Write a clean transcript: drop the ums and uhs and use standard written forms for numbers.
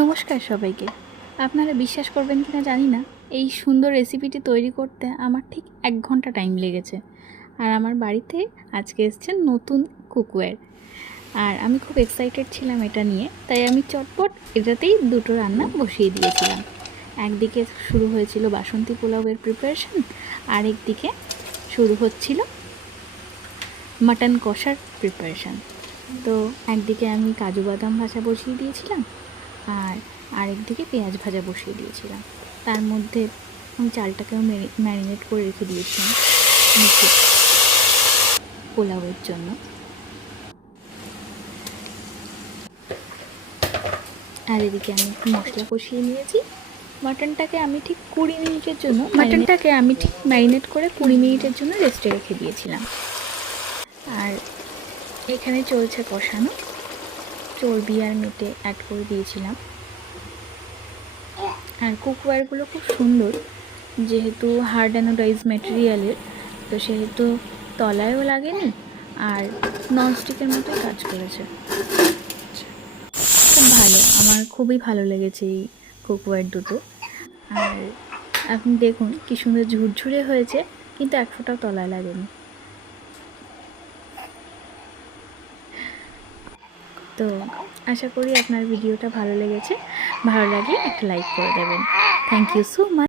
নমস্কার সবাইকে। আপনারা বিশ্বাস করবেন কিনা জানি না, এই সুন্দর রেসিপিটি তৈরি করতে আমার ঠিক 1 ঘন্টা টাইম লেগেছে। আর আমার বাড়িতে আজকে এসেছেন নতুন কুকওয়্যার, আর আমি খুব এক্সাইটেড ছিলাম এটা নিয়ে, তাই আমি চটপট এটাতেই দুটো রান্না বসিয়ে দিয়েছিলাম। একদিকে শুরু হয়েছিল বাসন্তী পোলাওয়ের প্রিপারেশন, আর একদিকে শুরু হচ্ছিল মাটন কষার প্রিপারেশন। তো একদিকে আমি কাজু বাদাম ভাজা বসিয়ে দিয়েছিলাম, আর আরেকদিকে পেঁয়াজ ভাজা বসিয়ে দিয়েছিলাম। তার মধ্যে আমি চালটাকেও ম্যারিনেট করে রেখে দিয়েছিলাম নিচে পোলাওয়ের জন্য। আর এদিকে আমি একটু মশলা কষিয়ে নিয়েছি। মাটনটাকে আমি ঠিক 20 মিনিটের জন্য ম্যারিনেট করে 20 মিনিটের জন্য রেস্টে রেখে দিয়েছিলাম। আর এখানে চলছে কষানো, চর্বি আর মেটে অ্যাড করে দিয়েছিলাম। আর কুকওয়্যারগুলো খুব সুন্দর, যেহেতু হার্ড অ্যানোডাইজ ম্যাটেরিয়ালের, তো সেহেতু তলায়ও লাগেনি আর ননস্টিকের মতোই কাজ করেছে। খুব ভালো, আমার খুবই ভালো লেগেছে এই কুকওয়্যার দুটো। আর আপনি দেখুন কি সুন্দর ঝুরঝুরে হয়েছে, কিন্তু এক ফোঁটাও তলায় লাগেনি। তো আশা করি আপনার ভিডিওটা ভালো লেগেছে। ভালো লাগলে একটা লাইক করে দেবেন। Thank you so much.